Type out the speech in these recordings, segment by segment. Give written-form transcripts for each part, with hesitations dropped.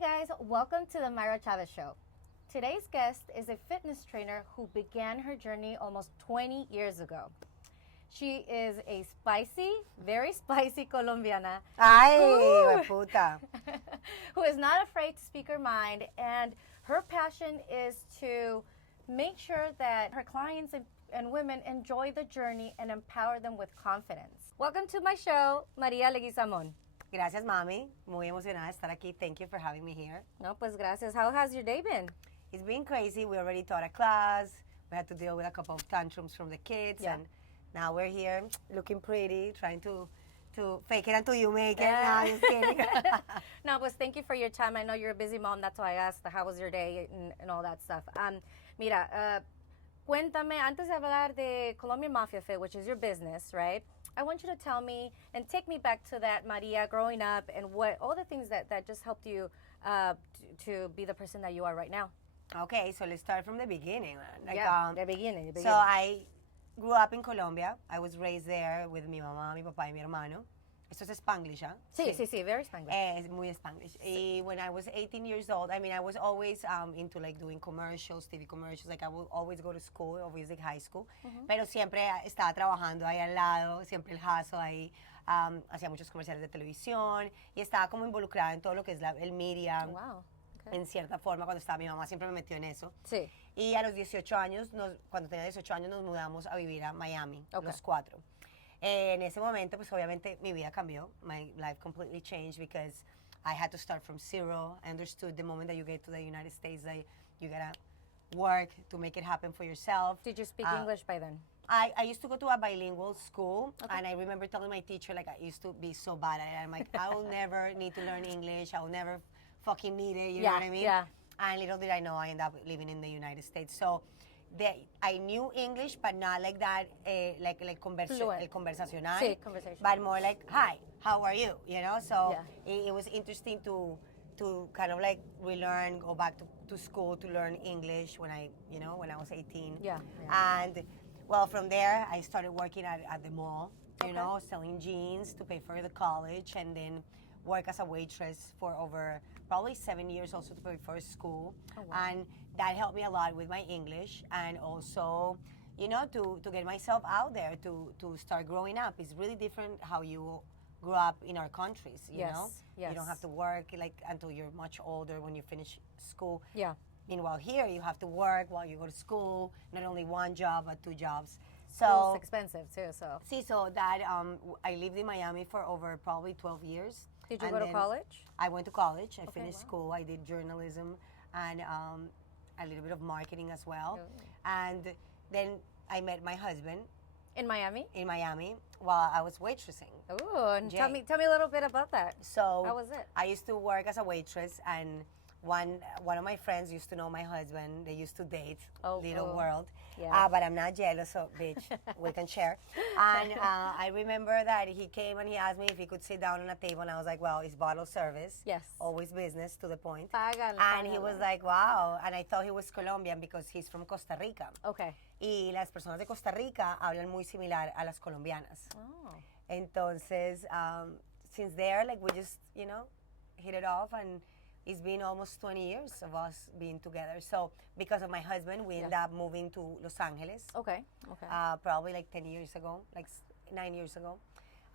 Hey guys, welcome to the Myra Chavez Show. Today's guest is a fitness trainer who began her journey almost 20 years ago. She is a very spicy Colombiana. Ay, puta. Who is not afraid to speak her mind, and her passion is to make sure that her clients and women enjoy the journey and empower them with confidence. Welcome to my show, Maria Leguizamon. Gracias, mami. Muy emocionada de estar aquí. Thank you for having me here. No, pues gracias. How has your day been? It's been crazy. We already taught a class. We had to deal with a couple of tantrums from the kids. Yeah. And now we're here looking pretty, trying to fake it until you make it. Yeah. No, just kidding. No, pues thank you for your time. I know you're a busy mom. That's why I asked how was your day and all that stuff. Mira, cuéntame, antes de hablar de Colombian Mafia Fit, which is your business, right? I want you to tell me and take me back to that Maria growing up and what all the things that just helped you to be the person that you are right now. Okay, so let's start from the beginning. The beginning. So I grew up in Colombia. I was raised there with mi mamá, mi papá y mi hermano. Esto es Spanglish, ¿ah? Sí, very Spanglish. Es muy Spanglish. Y when I was 18 years old, I mean, I was always into like doing commercials, TV commercials. Like I would always go to school, always like high school. Pero siempre estaba trabajando ahí al lado, siempre el hustle ahí. Hacía muchos comerciales de televisión y estaba como involucrada en todo lo que es el media. Wow. Okay. En cierta forma, cuando estaba mi mamá siempre me metió en eso. Sí. Y a los 18 años, cuando tenía 18 años, nos mudamos a vivir a Miami, los cuatro. En ese momento, pues obviamente mi vida cambió. My life completely changed because I had to start from zero. I understood the moment that you get to the United States that you gotta work to make it happen for yourself. Did you speak English by then? I used to go to a bilingual school, and I remember telling my teacher, like, I used to be so bad at it. I'm like, I will never need to learn English. I will never fucking need it, you know what I mean? Yeah. And little did I know, I ended up living in the United States. So I knew English, but not like that, like el conversacional. Sí, conversation. But more like, hi, how are you? You know, so Yeah. it was interesting to kind of like relearn, go back to school to learn English when I was 18. Yeah. And well, from there, I started working at the mall, you know, selling jeans to pay for the college, and then work as a waitress for over probably 7 years also to pay for school. Oh, wow. And that helped me a lot with my English, and also, you know, to get myself out there, to start growing up. It's really different how you grew up in our countries, you know? Yes. You don't have to work like until you're much older when you finish school. Yeah. Meanwhile, here you have to work while you go to school, not only one job, but two jobs. So it's expensive too, so. See, so that I lived in Miami for over probably 12 years. Did you go to college? I went to college. I finished wow. school. I did journalism and a little bit of marketing as well. Oh. And then I met my husband In Miami? in Miami while I was waitressing. Ooh, and Jay. tell me a little bit about that. So How was it? I used to work as a waitress, and one of my friends used to know my husband. They used to date. Oh, Little cool. world. Yeah. But I'm not jealous, so bitch, we can share. And I remember that he came and he asked me if he could sit down on a table, and I was like, well, it's bottle service. Yes. Always business, to the point. Págalo, And he págalo. was like, wow. And I thought he was Colombian because he's from Costa Rica. Okay. Y las personas de Costa Rica hablan muy similar a las colombianas. Oh. Entonces, since there, like, we just, you know, hit it off, and it's been almost 20 years of us being together. So, because of my husband, we ended up moving to Los Angeles. Okay. Probably like 10 years ago, like 9 years ago.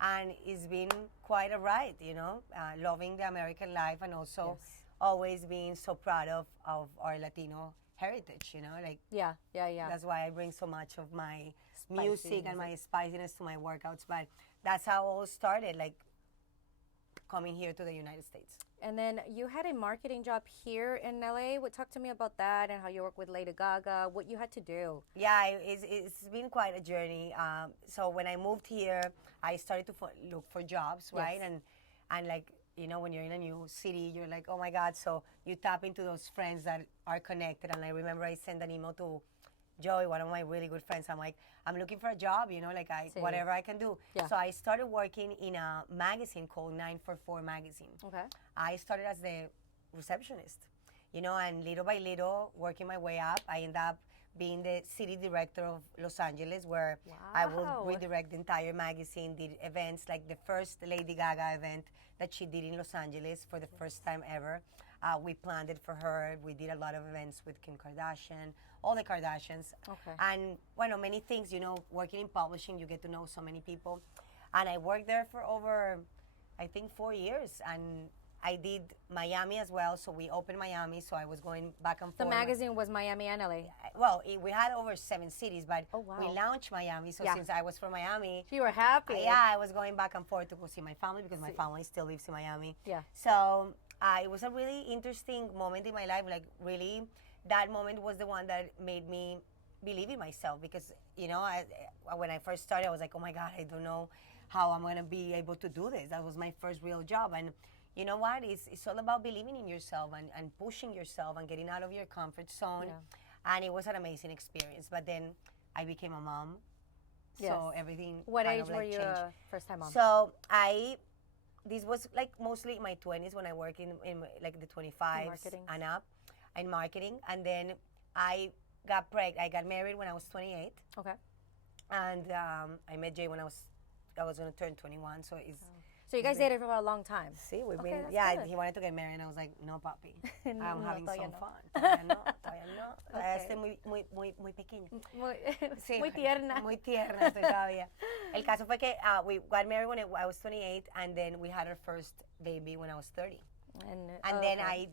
And it's been quite a ride, you know, loving the American life, and also always being so proud of our Latino heritage, you know, like Yeah. that's why I bring so much of my Spicy music and my spiciness to my workouts. But that's how it all started, like coming here to the United States. And then you had a marketing job here in LA. Talk to me about that and how you work with Lady Gaga, what you had to do. Yeah, it's been quite a journey. So when I moved here, I started to look for jobs, right? And like, you know, when you're in a new city, you're like, oh my God. So you tap into those friends that are connected. And I remember I sent an email to Joey, one of my really good friends. I'm like, I'm looking for a job, you know, like whatever I can do. Yeah. So I started working in a magazine called 944 Magazine. Okay. I started as the receptionist, you know, and little by little, working my way up, I ended up being the city director of Los Angeles, where I would redirect the entire magazine, did events like the first Lady Gaga event that she did in Los Angeles for the first time ever. We planned it for her. We did a lot of events with Kim Kardashian, all the Kardashians. Okay. And, many things, working in publishing, you get to know so many people. And I worked there for over, I think, 4 years. And I did Miami as well. So we opened Miami. So I was going back and The forth. magazine was Miami and LA. Well, we had over 7 cities, but Oh, wow. we launched Miami. So Yeah. since I was from Miami, You were happy. I was going back and forth to go see my family because my family still lives in Miami. Yeah. So it was a really interesting moment in my life. Like, really, that moment was the one that made me believe in myself because, when I first started, I was like, oh my God, I don't know how I'm going to be able to do this. That was my first real job. And you know what? It's all about believing in yourself and pushing yourself and getting out of your comfort zone. Yeah. And it was an amazing experience. But then I became a mom. Yes. So everything What kind age of, were you changed. first time mom? So this was like mostly in my 20s when I worked in like the 25s Marketing. and up in marketing. And then I got pregnant. I got married when I was 28. Okay. And I met Jay when I was going to turn 21. So it's... So you guys dated for a long time. See, we've Okay, been, that's good. he wanted to get married, and I was like, no, papi, I'm No, having todavía some no. fun. Todavía no, todavía no. Todavía Okay. estoy muy pequeña. Muy, Sí, muy tierna. Muy tierna estoy todavía. El caso fue que we got married when I was 28, and then we had our first baby when I was 30. And then okay.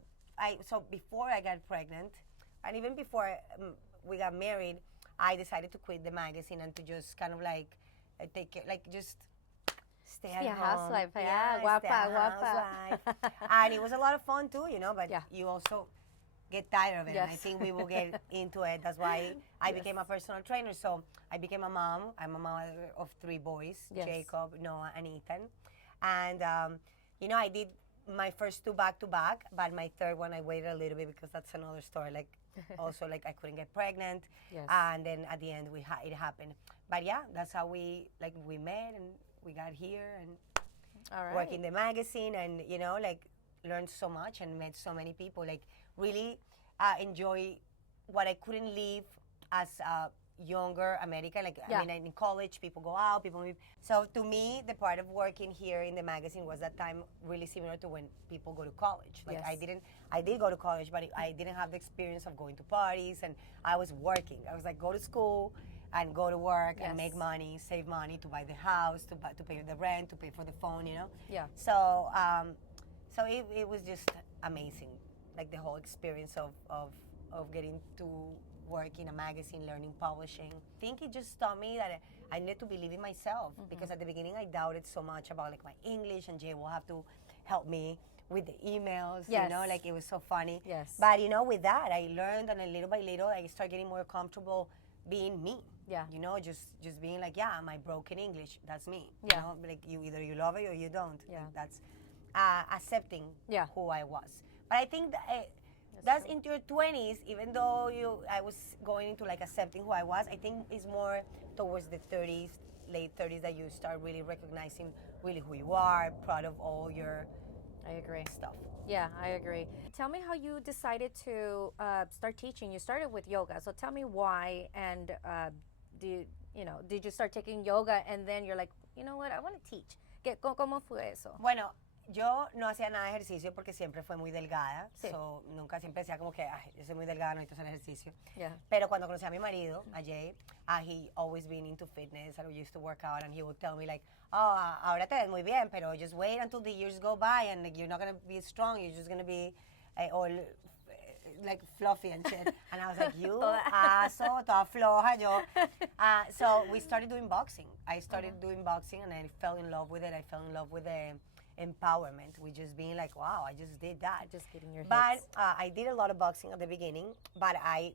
so before I got pregnant, and even before we got married, I decided to quit the magazine and to just kind of like take care, like just stay at Be a home. housewife, stay guapa, a guapa. housewife. And it was a lot of fun too, but Yeah. you also get tired of it. And I Yes. think we will get into it. That's why I Yes. became a personal trainer. So I became a mom. I'm a mother of 3 boys, Yes. Jacob, Noah, and Ethan. And, I did my first 2 back-to-back, but my third one I waited a little bit because that's another story. Like, also, like, I couldn't get pregnant. Yes. And then at the end, it happened. But yeah, that's how we met and we got here and All right. work in the magazine and, like, learned so much and met so many people. Like, really enjoy what I couldn't live as a younger American. Like, Yeah. I mean, in college, people go out, people move. So to me, the part of working here in the magazine was that time really similar to when people go to college. Like, Yes. I did go to college, but I didn't have the experience of going to parties, and I was working. I was like, go to school and go to work and make Yes. money, save money to buy the house, to pay the rent, to pay for the phone, Yeah. So, so it was just amazing, like the whole experience of getting to work in a magazine, learning publishing. I think it just taught me that I needed to believe in myself because at the beginning I doubted so much about like my English, and Jay will have to help me with the emails, Yes. like it was so funny. Yes. But with that I learned, and little by little I started getting more comfortable being me. Yeah. Just being like, yeah, my broken English, that's me. Yeah. Like either you love it or you don't. Yeah. Like, that's accepting Yeah. who I was. But I think that that's into your 20s, even though I was going into like accepting who I was, I think it's more towards the 30s, late 30s, that you start really recognizing really who you are, proud of all your I agree. stuff. Yeah, I agree. Tell me how you decided to start teaching. You started with yoga, so tell me why. And did you start taking yoga and then you're like, you know what, I want to teach? ¿Cómo fue eso? Bueno, yo no hacía nada de ejercicio porque siempre fue muy delgada. Sí. So, nunca siempre decía como que, ay, yo soy muy delgada, no necesito hacer ejercicio. Yeah. Pero cuando conocí a mi marido, a Jay, he always been into fitness, and we used to work out, and he would tell me like, oh, ahora te ves muy bien, pero just wait until the years go by, and like, you're not going to be strong, you're just going to be all like fluffy and shit. And I was like, you aso, toda floja, yo. So we started doing boxing. I started doing boxing, and I fell in love with it. I fell in love with the empowerment, with just being like, wow, I just did that. Just getting your But hits. I did a lot of boxing at the beginning, but I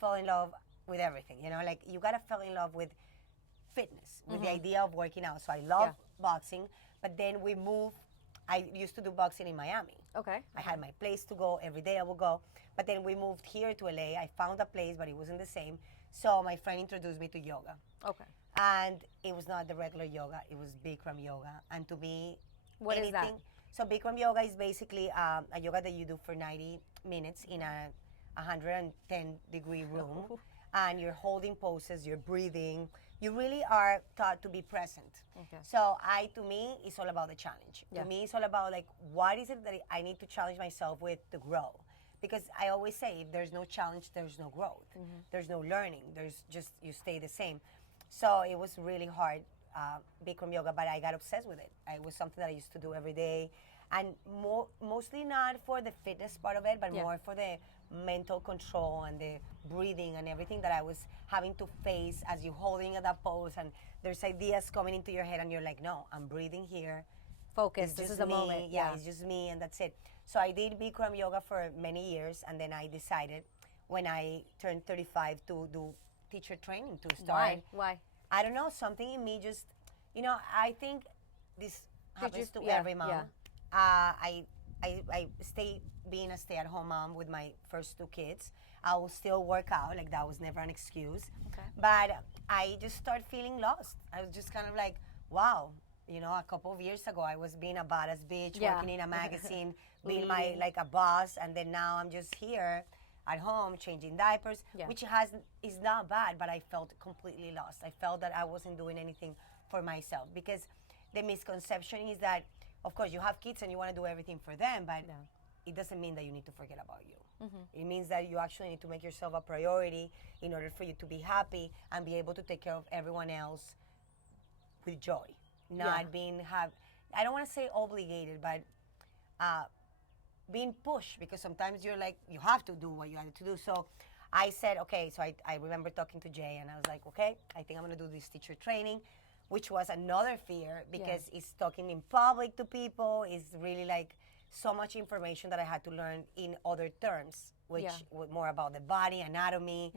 fell in love with everything, like you gotta fall in love with fitness, with the idea of working out. So I love boxing, but then we moved. I used to do boxing in Miami. Okay. I had my place to go. Every day I would go. But then we moved here to LA. I found a place, but it wasn't the same. So my friend introduced me to yoga. Okay. And it was not the regular yoga. It was Bikram yoga. And to me, What is that? So Bikram yoga is basically a yoga that you do for 90 minutes in a 110-degree room. And you're holding poses, you're breathing. you really are taught to be present. Okay. So to me, it's all about the challenge. Yeah. To me, it's all about like, what is it that I need to challenge myself with to grow? Because I always say, if there's no challenge, there's no growth. There's no learning. There's just, you stay the same. So it was really hard, Bikram yoga, but I got obsessed with it. It was something that I used to do every day. And mostly not for the fitness part of it, but more for the mental control and the breathing and everything that I was having to face as you holding at that pose, and there's ideas coming into your head and you're like, no, I'm breathing here. Focus, It's this just is the me. moment. Yeah, it's just me and that's it. So I did Bikram yoga for many years, and then I decided when I turned 35 to do teacher training to start. Why? I don't know, something in me just, I think this happens to every mom. Yeah. I stay being a stay-at-home mom with my first 2 kids. I will still work out, like that was never an excuse. Okay. But I just started feeling lost. I was just kind of like, wow, a couple of years ago I was being a badass bitch, working in a magazine, being like a boss, and then now I'm just here at home changing diapers, which is not bad, but I felt completely lost. I felt that I wasn't doing anything for myself, because the misconception is that, of course, you have kids and you want to do everything for them, but it doesn't mean that you need to forget about you. It means that you actually need to make yourself a priority in order for you to be happy and be able to take care of everyone else with joy. Not being, I don't want to say obligated, but being pushed, because sometimes you're like, you have to do what you have to do. So I said, okay, so I remember talking to Jay, and I was like, okay, I think I'm going to do this teacher training, which was another fear, because it's talking in public to people, it's really like so much information that I had to learn in other terms, which were more about the body, anatomy.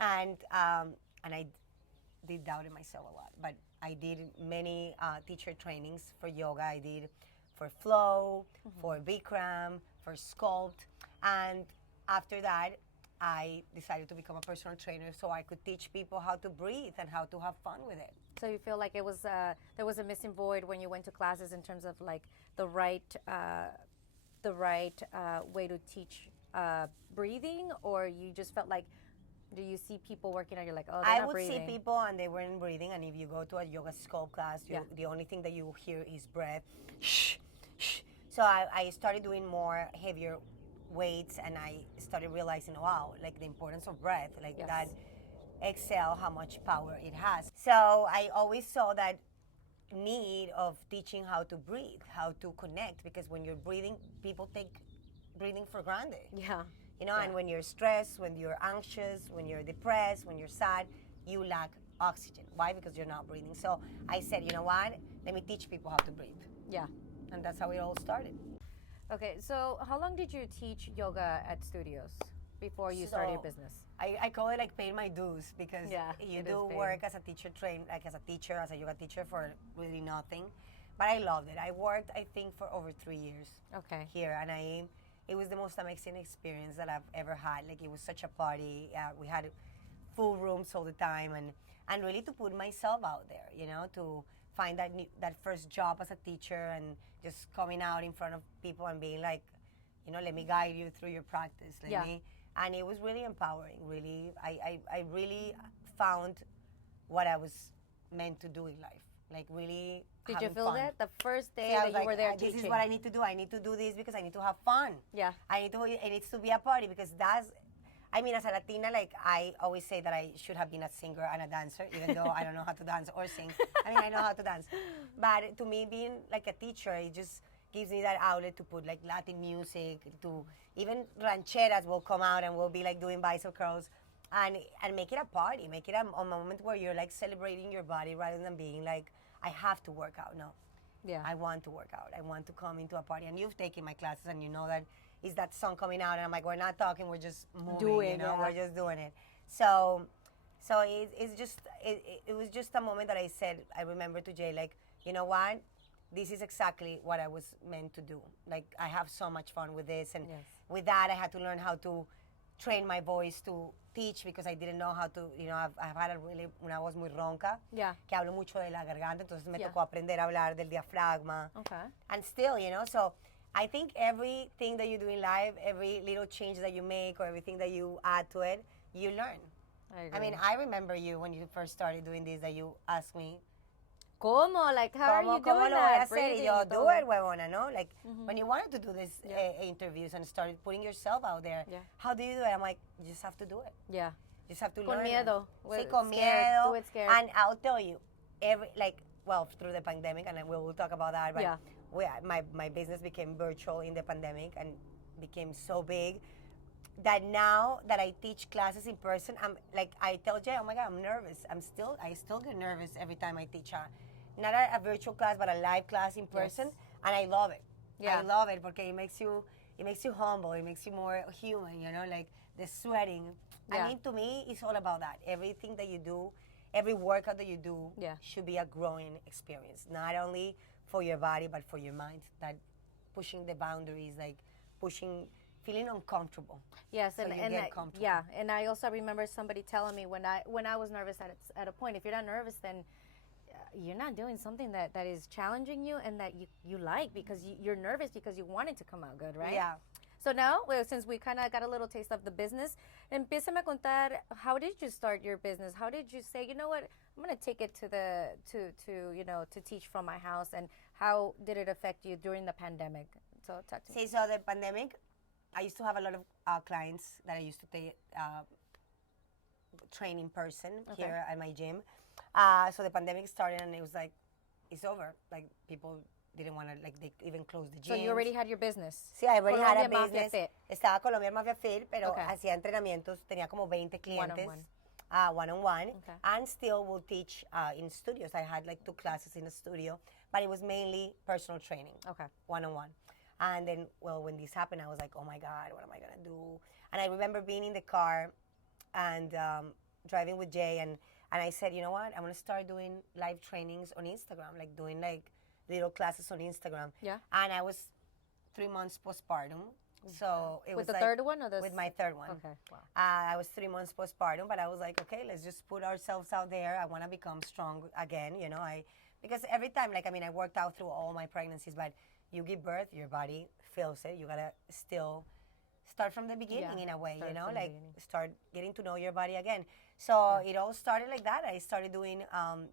And I did doubt in myself a lot. But I did many teacher trainings for yoga. I did for flow, for Bikram, for sculpt. And after that, I decided to become a personal trainer so I could teach people how to breathe and how to have fun with it. So you feel like it was there was a missing void when you went to classes in terms of like the right way to teach breathing, or you just felt like, do you see people working and you're like, oh, they're I not would breathing? see people and they weren't breathing, and if you go to a yoga sculpt class, the only thing that you hear is breath. So I started doing more heavier weights, and I started realizing, wow, like the importance of breath, like that exhale, how much power it has. So I always saw that need of teaching how to breathe, how to connect, because when you're breathing, people take breathing for granted. And when you're stressed, when you're anxious, when you're depressed, when you're sad, you lack oxygen. Why? Because you're not breathing. So I said, you know what? Let me teach people how to breathe. And that's how it all started. Okay, so how long did you teach yoga at studios before you started your business? I call it like paying my dues, because you do work as a teacher as a yoga teacher for really nothing. But I loved it. I worked, I think, for over 3 years here, and it was the most amazing experience that I've ever had. Like, it was such a party. We had full rooms all the time, and really to put myself out there, to find that first job as a teacher, and just coming out in front of people and being like, let me guide you through your practice. And it was really empowering, really. I really found what I was meant to do in life. Like, really Did you feel fun. that the first day I that was you like, were there this teaching? is what I need to do. I need to do this because I need to have fun. It needs to be a party, because as a Latina, like, I always say that I should have been a singer and a dancer, even though I don't know how to dance or sing. I know how to dance. But to me, being like a teacher, it just gives me that outlet to put like Latin music, to even rancheras will come out and we'll be like doing bicep curls, and make it a party, make it a moment where you're like celebrating your body rather than being like, I have to work out. No. I want to work out. I want to come into a party. And you've taken my classes and you know that is that song coming out, and I'm like, we're not talking, we're just moving, we're just doing it. So it was just a moment that I said, I remember to Jay, like, you know what? This is exactly what I was meant to do. Like, I have so much fun with this. And with that, I had to learn how to train my voice to teach, because I didn't know how to, I've had una voz muy ronca, que hablo mucho de la garganta, entonces me tocó aprender a hablar del diafragma. And still, so I think everything that you do in life, every little change that you make or everything that you add to it, you learn. I mean, I remember you when you first started doing this, that you asked me, ¿Cómo? Like, how are you ¿Cómo doing lo voy a that? hacer? Y Breathing yo, y do todo. it, huevona, no? Like, when you wanted to do these interviews and started putting yourself out there, how do you do it? I'm like, you just have to do it. Yeah. You just have to Con learn. miedo. Sí, con Scared. miedo. Do it scared. And I'll tell you, through the pandemic, and we'll talk about that, but my business became virtual in the pandemic and became so big that now that I teach classes in person, I'm like, I tell Jay, oh my God, I'm nervous. I still get nervous every time I teach not a virtual class, but a live class in person, and I love it. Yeah. I love it because it makes you humble. It makes you more human. Like the sweating. Yeah. I mean, to me, it's all about that. Everything that you do, every workout that you do, should be a growing experience, not only for your body but for your mind. That pushing the boundaries, like feeling uncomfortable. Yes, so and you get comfortable. Yeah, and I also remember somebody telling me when I was nervous at a point, if you're not nervous, then you're not doing something that is challenging you and that you like, because you're nervous because you want it to come out good, right? Yeah. So now, since we kind of got a little taste of the business, empiézame a contar, how did you start your business? How did you say, you know what, I'm going to take it to teach from my house, and how did it affect you during the pandemic? So talk to me. See, so the pandemic, I used to have a lot of clients that I used to train in person here at my gym. So the pandemic started, and it was like, it's over. Like, people didn't want to, like, they even closed the gym. So you already had your business? Sí, I already had a Colombian business. Mafia Fit. Estaba Colombian Mafia Fit, pero hacía entrenamientos, tenía como 20 clientes. One-on-one. And still will teach in studios. I had like 2 classes in a studio, but it was mainly personal training. One-on-one. And then, when this happened, I was like, oh my God, what am I going to do? And I remember being in the car and driving with Jay, and I said, you know what, I'm going to start doing live trainings on Instagram, like doing like little classes on Instagram. Yeah. And I was 3 months postpartum. So it was with the like, third one or with my third one. Okay. Wow. I was 3 months postpartum, but I was like, okay, let's just put ourselves out there. I want to become strong again, because every time, like, I mean, I worked out through all my pregnancies, but you give birth, your body feels it. You gotta still start from the beginning in a way, like start getting to know your body again. So it all started like that. I started doing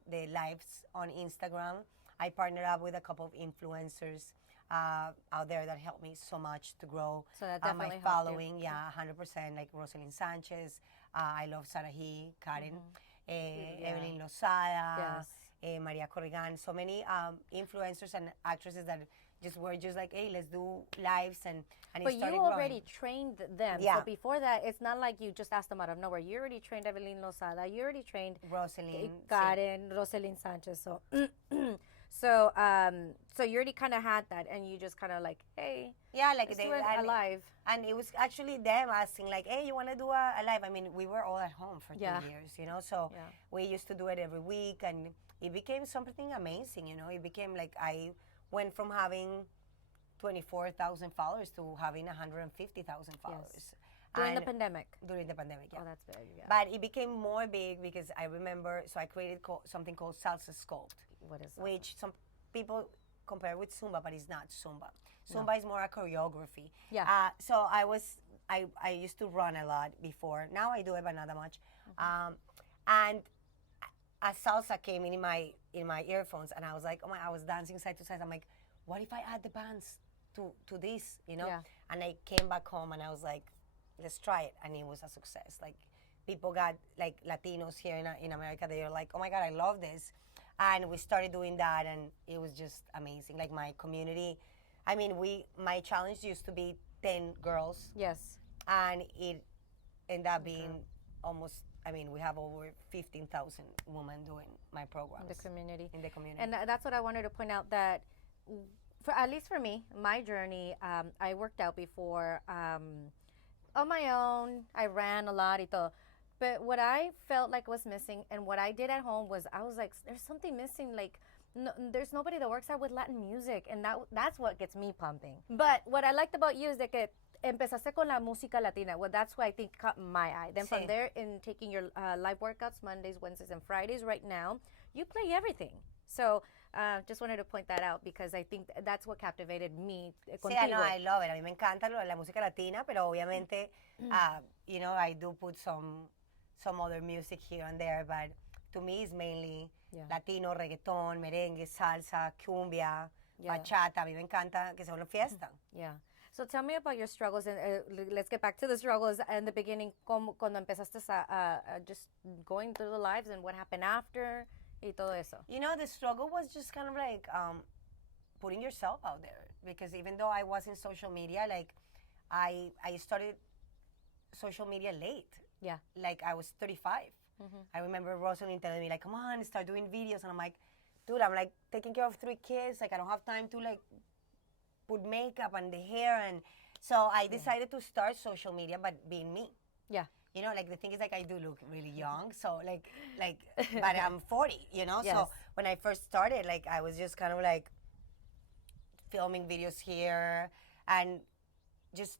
the lives on Instagram. I partnered up with a couple of influencers out there that helped me so much to grow so that definitely my following. Yeah, 100%. Like Rosalind Sanchez, I love Sarahi, Karen, Evelyn Lozada, Maria Corrigan. So many influencers and actresses that were just like, hey, let's do lives, and but it started you already growing. trained them. Yeah. So before that, it's not like you just asked them out of nowhere. You already trained Evelyn Lozada. You already trained Rosalind, Karen, Rosalind Sanchez. So, so you already kind of had that, and you just kind of like, hey, like they were alive. And it was actually them asking, like, hey, you want to do a live? I mean, we were all at home for 2 years, so we used to do it every week, and it became something amazing, It became like I went from having 24,000 followers to having 150,000 followers. Yes. During the pandemic? During the pandemic, yeah. Oh, that's big, yeah. But it became more big because I remember, so I created something called Salsa Sculpt. What is that? Which some people compare with Zumba, but it's not Zumba. Zumba is more a choreography. Yeah. So I used to run a lot before. Now I do it, but not that much. And a salsa came in my earphones, and I was like, I was dancing side to side. I'm like, what if I add the bands to this, Yeah. And I came back home, and I was like, let's try it, and it was a success. Like, people got, like, Latinos here in America, they were like, oh my God, I love this. And we started doing that, and it was just amazing. Like, my community, I mean, my challenge used to be 10 girls. Yes. And it ended up being almost, I mean, we have over 15,000 women doing my programs. In the community. In the community. And that's what I wanted to point out, that at least for me, my journey, I worked out before on my own. I ran a lot y todo. But what I felt like was missing, and what I did at home, was I was like, there's something missing. Like, no, there's nobody that works out with Latin music, and that's what gets me pumping. But what I liked about you is that empezaste con la música latina. Well, that's what I think caught my eye. Then from there, in taking your live workouts Mondays, Wednesdays, and Fridays, right now, you play everything. So just wanted to point that out, because I think that's what captivated me contigo. Sí, no, I love it. A mí me encanta la música latina, pero obviamente, I do put some some other music here and there, but to me it's mainly Yeah. Latino, reggaeton, merengue, salsa, cumbia, Yeah. bachata. A mí me encanta que sea una fiesta. Yeah. So tell me about your struggles, and let's get back to the struggles in the beginning. Cuando empezaste a just going through the lives and what happened after y todo eso. You know, the struggle was just kind of like putting yourself out there, because even though I was in social media, like I started social media late. Yeah. Like I was 35. I remember Rosalind telling me like, come on, start doing videos, and I'm like, dude, I'm like taking care of 3 kids, like I don't have time to like put makeup and the hair, and so I decided to start social media, but being me. Yeah. You know, like the thing is, like I do look really young, so like, but I'm 40. You know, Yes. so when I first started, like I was just kind of like filming videos here and just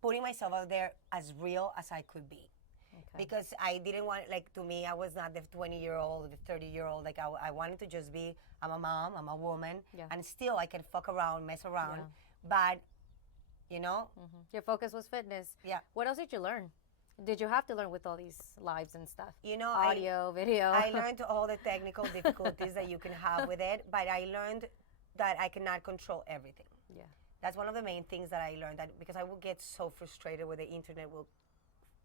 putting myself out there as real as I could be. Okay. Because I didn't want, like, to me, I was not the 20-year-old, the 30-year-old. Like, I wanted to just be, I'm a mom, I'm a woman, Yeah. and still I can fuck around, mess around. Yeah. But, you know, Your focus was fitness. yeah. What else did you learn? Did you have to learn with all these lives and stuff? You know, Audio, video. I learned all the technical difficulties that you can have with it, but I learned that I cannot control everything. Yeah. That's one of the main things that I learned, that because I would get so frustrated when the internet will,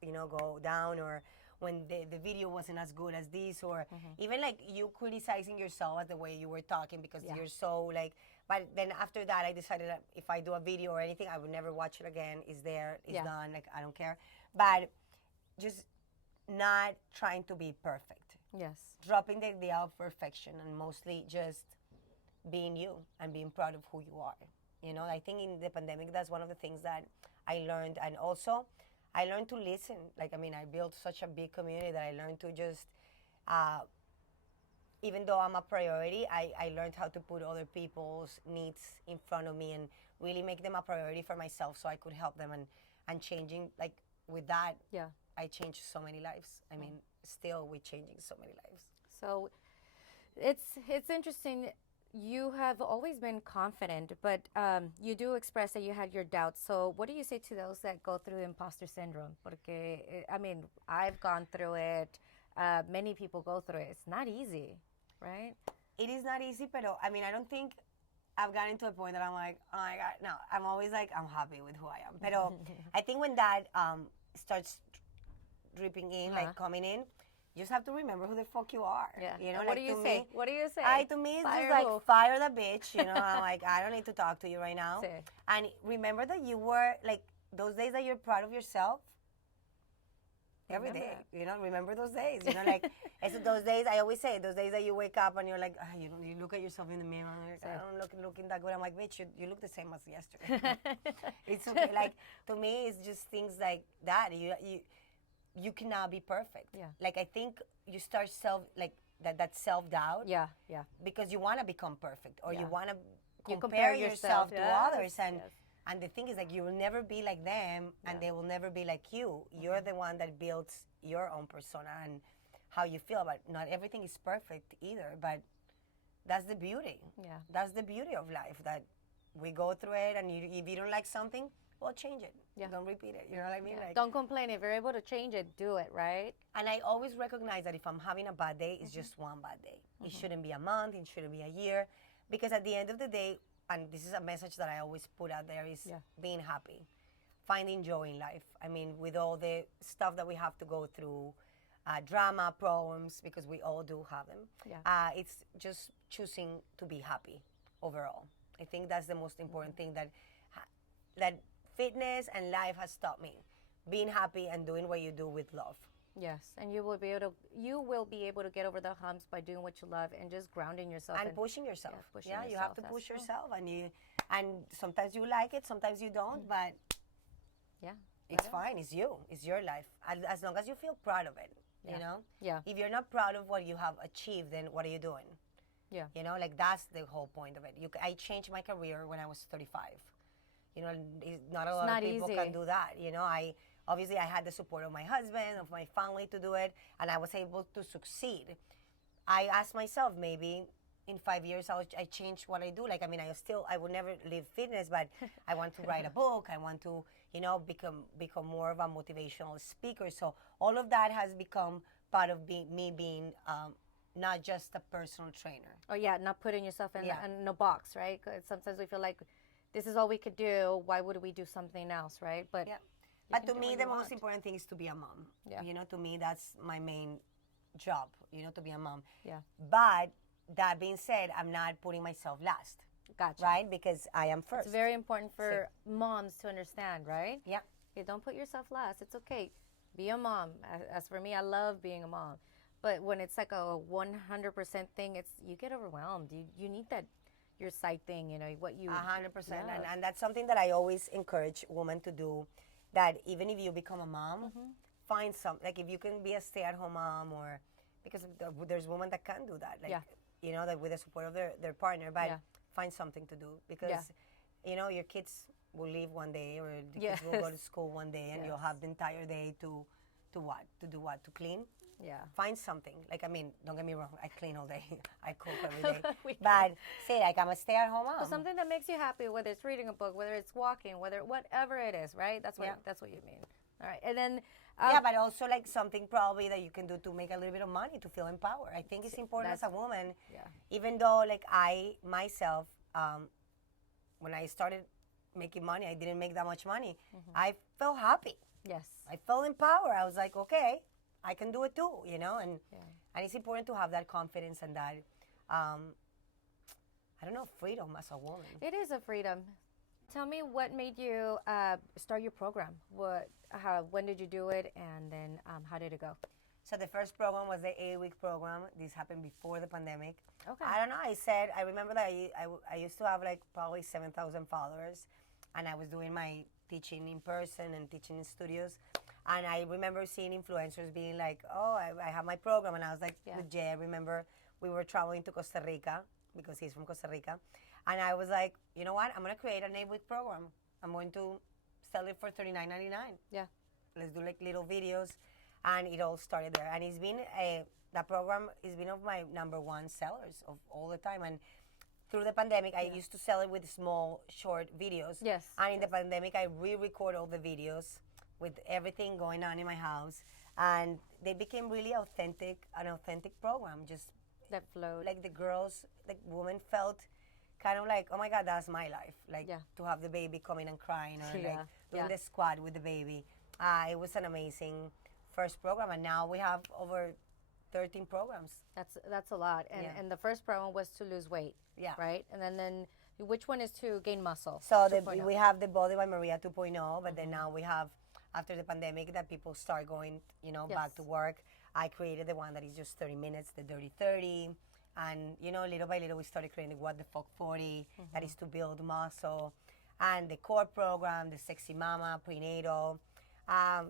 you know, go down, or when the video wasn't as good as this, or even like you criticizing yourself as the way you were talking, because Yeah. you're so like, but then after that I decided that if I do a video or anything, I would never watch it again. It's there, it's Yeah. done, like I don't care. But just not trying to be perfect. Yes. Dropping the idea of perfection, and mostly just being you and being proud of who you are. You know, I think in the pandemic, that's one of the things that I learned. And also, I learned to listen. Like, I mean, I built such a big community that I learned to just, even though I'm a priority, I learned how to put other people's needs in front of me and really make them a priority for myself, so I could help them. And changing, like, with that, Yeah. I changed so many lives. I mean, still we're changing so many lives. So it's interesting. You have always been confident, but you do express that you had your doubts. So what do you say to those that go through imposter syndrome? Porque, I mean, I've gone through it. Many people go through it. It's not easy, right? It is not easy, but I mean, I don't think I've gotten to a point that I'm like, oh my God, no. I'm always like, I'm happy with who I am. But I think when that starts dripping in, like coming in, you just have to remember who the fuck you are. Yeah. You know, And like, what do you to say? me, What do you say? to me, it's Fire just like, who? fire the bitch. You know, I'm like, I don't need to talk to you right now. Sí. And remember that you were, like, those days that you're proud of yourself, every Remember day, that. you know, remember those days, you know, like, it's those days, I always say, those days that you wake up and you're like, you know, you look at yourself in the mirror and you're like, I don't looking that good. I'm like, bitch, you look the same as yesterday. It's okay. Like, to me, it's just things like that. You cannot be perfect. Yeah. Like, I think you start that self-doubt. Yeah, yeah. Because you want to become perfect, or Yeah. you want to You compare yourself to yes, others, and yes. and the thing is, like, you will never be like them, and they will never be like you. You're the one that builds your own persona and how you feel about it. Not everything is perfect either, but that's the beauty. Yeah. That's the beauty of life, that we go through it, and if you don't like something, well, change it. Yeah. Don't repeat it. You know what I mean? Yeah. Like, Don't complain. If you're able to change it, do it, right? and I always recognize that if I'm having a bad day, it's just one bad day. It shouldn't be a month, it shouldn't be a year. Because at the end of the day, and this is a message that I always put out there, is being happy, finding joy in life. I mean, with all the stuff that we have to go through, drama, problems, because we all do have them, it's just choosing to be happy overall. I think that's the most important thing that fitness and life has taught me. Being happy and doing what you do with love. Yes, and you will be able to get over the humps by doing what you love and just grounding yourself And pushing yourself. Yeah, pushing You have yourself, to that's push true. yourself, and sometimes you like it, sometimes you don't, but Yeah, it's fine. It's you. It's your life. As long as you feel proud of it, Yeah. you know? Yeah. If you're not proud of what you have achieved, then what are you doing? Yeah. You know, like, that's the whole point of it. I changed my career when I was 35. You know, not a lot not of people easy. can do that. You know, obviously I had the support of my husband, of my family to do it, and I was able to succeed. I asked myself, maybe, in 5 years I changed what I do. Like, I mean, I will never leave fitness, but I want to write a book. I want to, become more of a motivational speaker. So all of that has become part of me being not just a personal trainer. Oh yeah, not putting yourself in, Yeah. in a box, right? 'Cause sometimes we feel like this is all we could do. Why would we do something else, right? But Yeah. you But can to do me, what the you most want. important thing is to be a mom. Yeah. To me, that's my main job, to be a mom. Yeah. But that being said, I'm not putting myself last, Gotcha. right? Because I am first. It's very important for moms to understand, right? Yeah. Okay, don't put yourself last. It's okay. Be a mom. As for me, I love being a mom. But when it's like a 100% thing, you get overwhelmed. You need that, your side thing, what you 100%. love. And that's something that I always encourage women to do, that even if you become a mom, find something. Like, if you can be a stay-at-home mom, or because there's women that can do that. Like, that with the support of their partner, but find something to do, because, your kids will leave one day, or the kids will go to school one day, and you'll have the entire day to do what? To clean? Yeah. Find something. Like, I mean, don't get me wrong, I clean all day. I cook every day. But say, like, I'm a stay-at-home mom. So something that makes you happy, whether it's reading a book, whether it's walking, whatever it is, right? That's what you mean. All right. And then but also, like, something probably that you can do to make a little bit of money, to feel empowered. I think it's important as a woman, even though, like, I myself, when I started making money, I didn't make that much money. I felt happy. Yes. I felt empowered. I was like, okay, I can do it too, and it's important to have that confidence and that, I don't know, freedom as a woman. It is a freedom. Tell me, what made you start your program? When did you do it, and then how did it go? So the first program was the 8-week program. This happened before the pandemic. Okay. I don't know. I remember that I used to have, like, probably 7,000 followers, and I was doing my teaching in person and teaching in studios. And I remember seeing influencers being like, oh, I have my program. And I was like, with Jay, I remember we were traveling to Costa Rica, because he's from Costa Rica. And I was like, you know what? I'm going to create an 8-week program. I'm going to sell it for $39.99. Yeah. Let's do, like, little videos. And it all started there. And it's been that program has been of my #1 sellers of all the time. And through the pandemic, I used to sell it with small, short videos. Yes. And in the pandemic, I re-record all the videos with everything going on in my house. And they became really an authentic program. Just That flowed. like the girls, like women felt kind of like, oh my God, that's my life. Like, to have the baby coming and crying, or like doing the squat with the baby. It was an amazing first program, and now we have over 13 programs. That's a lot. And the first program was to lose weight. Yeah. Right? And then which one is to gain muscle? So 2.0. we have the Body by Maria 2.0, but then now we have, after the pandemic, that people start going, back to work. I created the one that is just 30 minutes, the Dirty 30. And, little by little, we started creating the What the Fuck 40, that is to build muscle. And the core program, the Sexy Mama, prenatal. So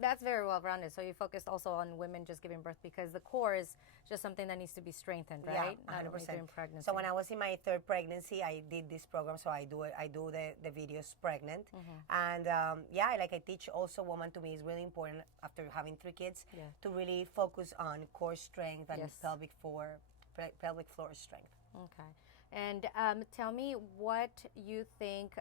that's very well rounded. So you focused also on women just giving birth, because the core is just something that needs to be strengthened, right? Yeah, 100%. During pregnancy. So when I was in my 3rd pregnancy, I did this program. So I do the videos pregnant, and I teach also women. To me, is really important after having 3 kids to really focus on core strength and pelvic floor strength. Okay, and tell me what you think.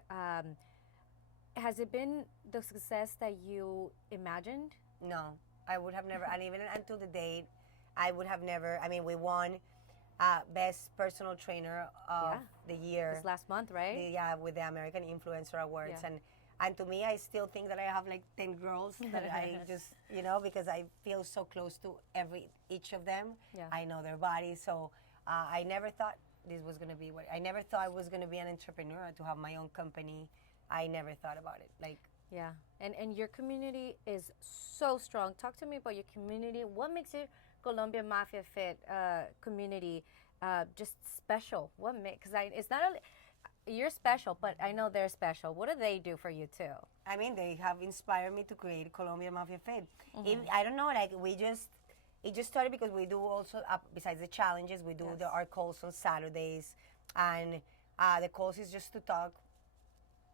Has it been the success that you imagined? No, I would have never, and even until the date, I would have never. I mean, we won Best Personal Trainer of the Year. This last month, right? With the American Influencer Awards. And to me, I still think that I have like 10 girls that I just, because I feel so close to each of them. Yeah. I know their bodies. So I never thought this was going to be I never thought I was going to be an entrepreneur, to have my own company. I never thought about it. Yeah, and your community is so strong. Talk to me about your community. What makes your Colombian Mafia Fit community just special? Because it's not only you're special, but I know they're special. What do they do for you too? I mean, they have inspired me to create Colombian Mafia Fit. I don't know, it just started because we do also, besides the challenges, we do our calls on Saturdays, and the calls is just to talk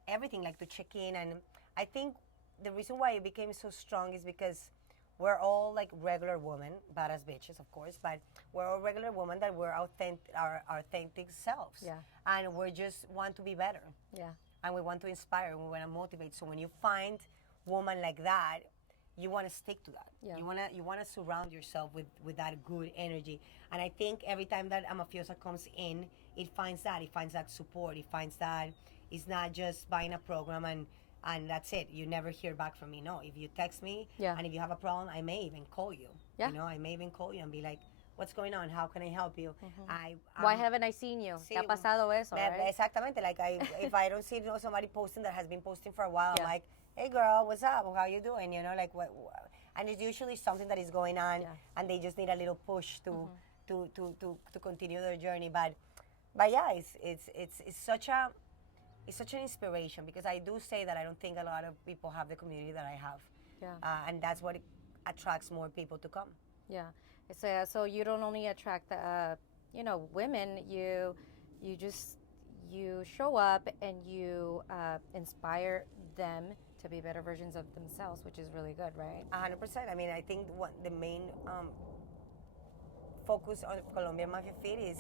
everything, like to check in. And I think the reason why it became so strong is because we're all like regular women, badass bitches, of course, but we're all regular women that we're our authentic selves. Yeah. And we just want to be better. Yeah. And we want to inspire, and we want to motivate. So when you find woman like that, you want to stick to that. Yeah. You want to surround yourself with that good energy. And I think every time that a mafiosa comes in, it finds that support. It finds that it's not just buying a program and that's it. You never hear back from me. No, if you text me, Yeah. and if you have a problem, I may even call you. Yeah. You know, I may even call you and be like, what's going on? How can I help you? Why haven't I seen you? ¿Te ha pasado eso, right? Exactamente. Like if I don't see somebody posting that has been posting for a while, Yeah. I'm like, hey girl, what's up? How you doing? You know, like what? And it's usually something that is going on, Yeah. and they just need a little push to continue their journey. But yeah, it's such an inspiration, because I do say that I don't think a lot of people have the community that I have. Yeah. And that's what attracts more people to come. Yeah. So you don't only attract women. You show up and you inspire them to be better versions of themselves, which is really good, right? 100%. I mean, I think the main focus on Colombian Mafia Fit is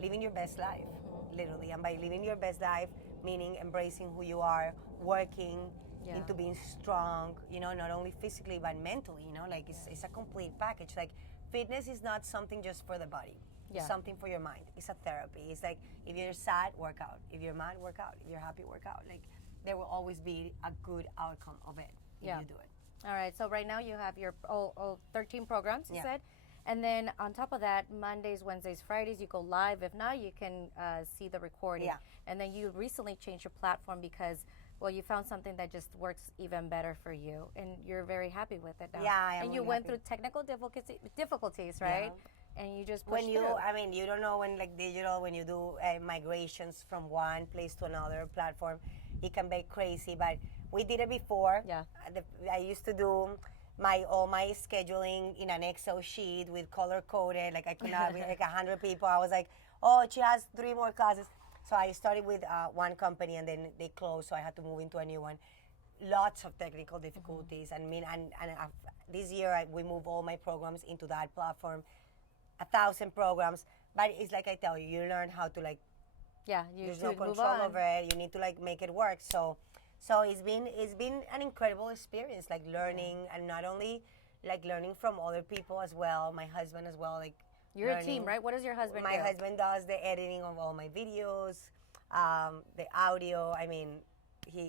living your best life, literally. And by living your best life, meaning embracing who you are, working into being strong, not only physically but mentally, like it's a complete package. Like fitness is not something just for the body. It's something for your mind. It's a therapy. It's like if you're sad, work out. If you're mad, work out. If you're happy, work out. Like there will always be a good outcome of it if you do it. All right. So right now you have your all 13 programs, you said. And then on top of that, Mondays, Wednesdays, Fridays, you go live. If not, you can see the recording. Yeah. And then you recently changed your platform because, well, you found something that just works even better for you. And you're very happy with it now. Yeah, I am. And you really went happy. through technical difficulties, right? Yeah. And you just pushed when you, through. I mean, you don't know when like digital, when you do migrations from one place to another platform, it can be crazy. But we did it before. Yeah. I used to do all my scheduling in an Excel sheet with color coded. Like I could not be like 100 people. I was like, oh, she has 3 more classes. So I started with one company and then they closed, so I had to move into a new one. Lots of technical difficulties. This year we moved all my programs into that platform. 1,000 programs, but it's like I tell you, you learn how to like. Yeah, there's no control over it. You need to like make it work. So it's been an incredible experience, like learning, and not only like learning from other people as well. My husband as well, like. You're a team, right? What does your husband do? My husband does the editing of all my videos, the audio. I mean,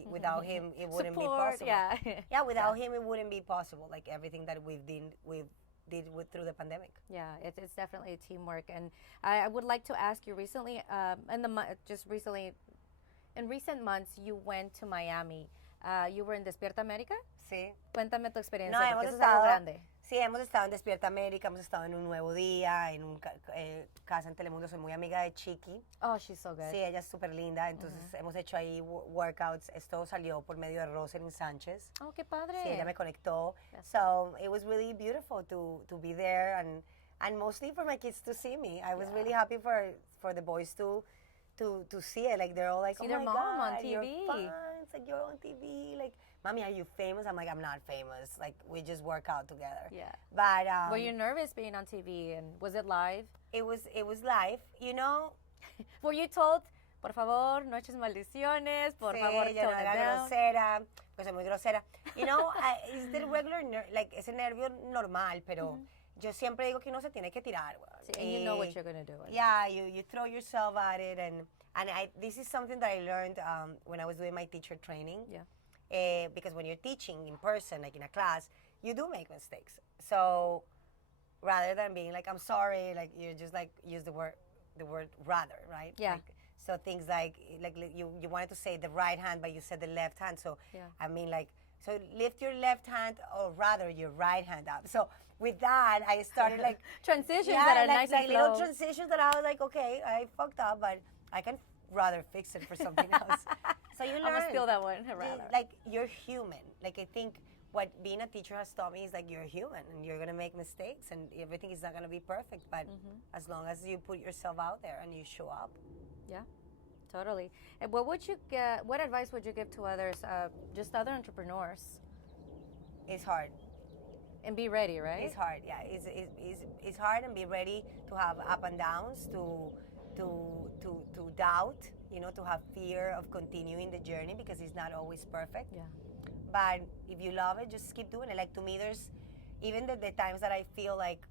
without him, it wouldn't be possible. Yeah. Without him, it wouldn't be possible. Like everything that we've did through the pandemic. Yeah, it's definitely a teamwork. And I would like to ask you recently, in recent months, you went to Miami. You were in Despierta América. Sí. Cuéntame tu experiencia, No, porque eso es algo grande. Sí, hemos estado en Despierta América, hemos estado en Un Nuevo Día, en Casa en Telemundo. Soy muy amiga de Chiqui. Oh, she's so good. Sí, ella es súper linda. Entonces hemos hecho ahí workouts. Esto salió por medio de Rosalind Sánchez. Oh, qué padre. Sí, ella me conectó. So it was really beautiful to be there and mostly for my kids to see me. I was really happy for the boys to see it. Like they're all like, See oh their my mom God, on TV. you're fun. It's like you're on TV. Like, Mommy, are you famous? I'm like, I'm not famous. Like, we just work out together. Yeah. But were you nervous being on TV, and was it live? It was live, you know. Were you told, por favor, no eches maldiciones, por favor, yo no tone it haga down? grosera, pues soy muy grosera. You know, it's the regular, like, ese nervio normal, pero yo siempre digo que uno se tiene que tirar. Sí, and you know what you're going to do. Yeah, you throw yourself at it, and this is something that I learned when I was doing my teacher training. Yeah. Because when you're teaching in person, like in a class, you do make mistakes. So rather than being like, I'm sorry, like you just like use the word rather, right? Yeah. Like, so things like you wanted to say the right hand, but you said the left hand. So I mean, like, so lift your left hand or rather your right hand up. So with that, I started like transitions that are nice and little slow. transitions that I was like, okay, I fucked up, but I can rather fix it for something else. So you learn. I'm gonna steal that one. Rather. Like you're human. Like I think what being a teacher has taught me is like you're human and you're gonna make mistakes and everything is not gonna be perfect. But as long as you put yourself out there and you show up. Yeah, totally. And what advice would you give to others, just other entrepreneurs? It's hard. And be ready, right? It's hard, yeah. It's hard, and be ready to have up and downs, to doubt, to have fear of continuing the journey because it's not always perfect. Yeah. But if you love it, just keep doing it. Like, to me, there's even the times that I feel like,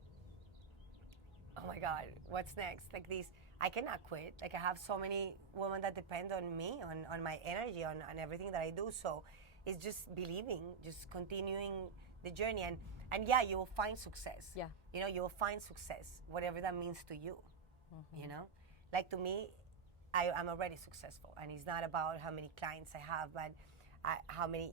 oh my God, what's next? Like this, I cannot quit. Like, I have so many women that depend on me, on my energy, on everything that I do. So it's just believing, just continuing the journey. And yeah, you will find success. Yeah. You will find success, whatever that means to you. Like, to me, I'm already successful. And it's not about how many clients I have, but how many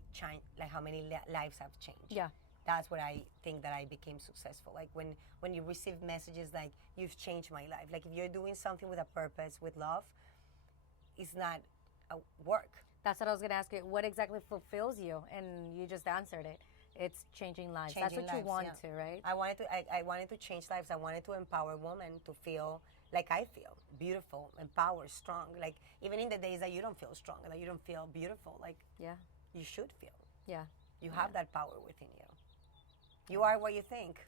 lives I've changed. Yeah. That's what I think that I became successful. Like, when you receive messages like, you've changed my life. Like, if you're doing something with a purpose, with love, it's not a work. That's what I was going to ask you. What exactly fulfills you? And you just answered it. It's changing lives. That's what you want to, right? I wanted to change lives. I wanted to empower women to feel like I feel, beautiful, empowered, strong. Like, even in the days that you don't feel strong, that you don't feel beautiful, like, yeah, you should feel. Yeah. You have that power within you. You are what you think,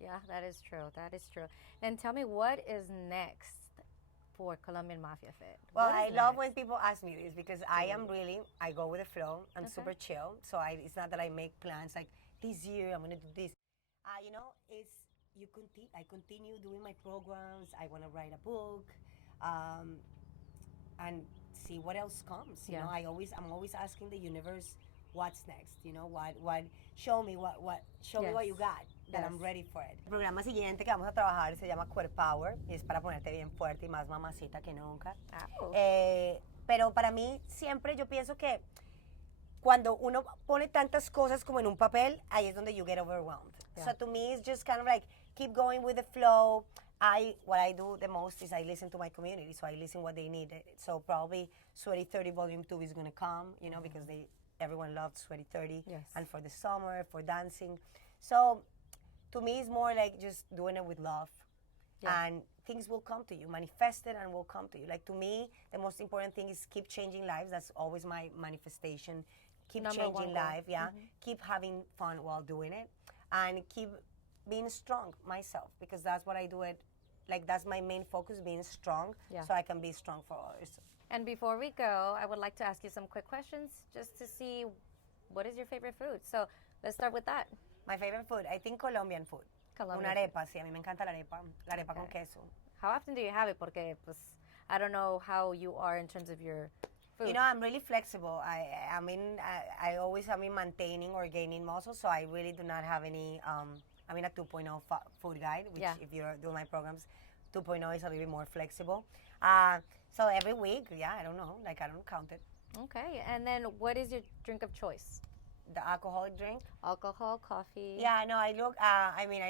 Yeah, that is true. That is true. And tell me, what is next for Colombian Mafia Fit? Well, I love when people ask me this because I go with the flow. I'm super chill. So it's not that I make plans like, this year I'm going to do this. I continue doing my programs. I want to write a book and see what else comes. You know, I'm always asking the universe, what's next? Show me what you got, that I'm ready for it. El programa siguiente que vamos a trabajar se llama Core Power y es para ponerte bien fuerte y más mamacita que nunca. Pero para mí siempre yo pienso que cuando uno pone tantas cosas como en un papel, ahí es donde you get overwhelmed. Yeah. So to me, it's just kind of like keep going with the flow. What I do the most is I listen to my community, so I listen what they need. So probably Sweaty 30 Volume 2 is going to come, because everyone loved Sweaty 30. Yes. And for the summer, for dancing. So to me, it's more like just doing it with love. Yeah. And things will come to you, manifest it and will come to you. Like, to me, the most important thing is keep changing lives. That's always my manifestation. Keep changing life, yeah. Keep having fun while doing it. And keep being strong myself, because that's what I do it. Like, that's my main focus, being strong, so I can be strong for others. And before we go, I would like to ask you some quick questions just to see what is your favorite food. So let's start with that. My favorite food, I think Colombian food. Colombian Una arepa, sí, a mí me encanta la arepa con queso. How often do you have it? Porque, pues, I don't know how you are in terms of your food. I'm really flexible. I always am maintaining or gaining muscle, so I really do not have any, a 2.0 food guide, which if you're doing my programs, 2.0 is a little bit more flexible. So every week, I don't know, like, I don't count it. Okay, and then what is your drink of choice? The alcoholic drink? Alcohol, coffee? Yeah, no, I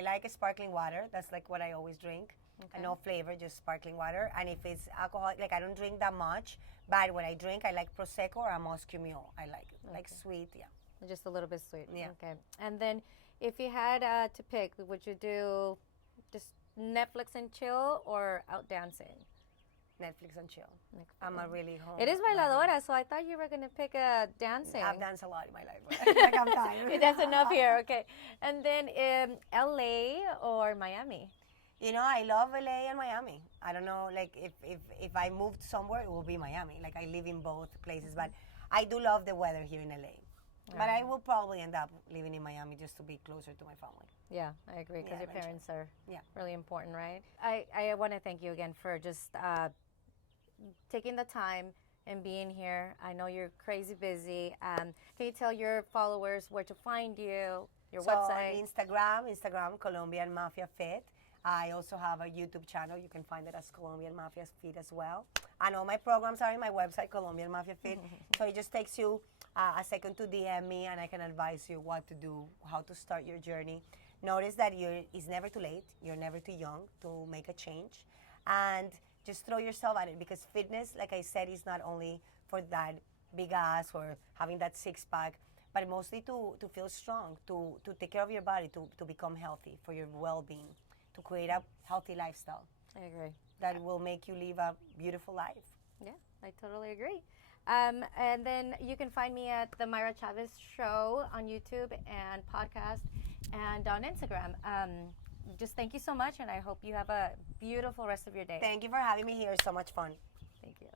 like sparkling water. That's like what I always drink. Okay. No flavor, just sparkling water. And if it's alcoholic, like, I don't drink that much, but when I drink, I like Prosecco or a Moscow Mule. I like it. Like sweet, Just a little bit sweet. Yeah. Okay. And then if you had to pick, would you do just Netflix and chill or out dancing? Netflix and chill. I'm a really home. It is bailadora, so I thought you were going to pick dancing. I've danced a lot in my life. Like, I'm tired. That's enough here, okay. And then LA or Miami? I love LA and Miami. I don't know, like, if I moved somewhere, it will be Miami. Like, I live in both places, but I do love the weather here in LA. But I will probably end up living in Miami just to be closer to my family. Yeah, I agree, because your parents are really important, right? I want to thank you again for just taking the time and being here. I know you're crazy busy. Can you tell your followers where to find you, your website? Instagram, Colombian Mafia Fit. I also have a YouTube channel. You can find it as Colombian Mafia Fit as well. And all my programs are in my website, Colombian Mafia Fit. So it just takes you a second to DM me, and I can advise you what to do, how to start your journey. Notice that it's never too late. You're never too young to make a change. And just throw yourself at it, because fitness, like I said, is not only for that big ass or having that six-pack, but mostly to feel strong, to take care of your body, to become healthy, for your well-being, to create a healthy lifestyle. I agree. That will make you live a beautiful life. Yeah, I totally agree. And then you can find me at the Myra Chavez Show on YouTube and podcast and on Instagram. Just thank you so much, and I hope you have a beautiful rest of your day. Thank you for having me here. So much fun. Thank you.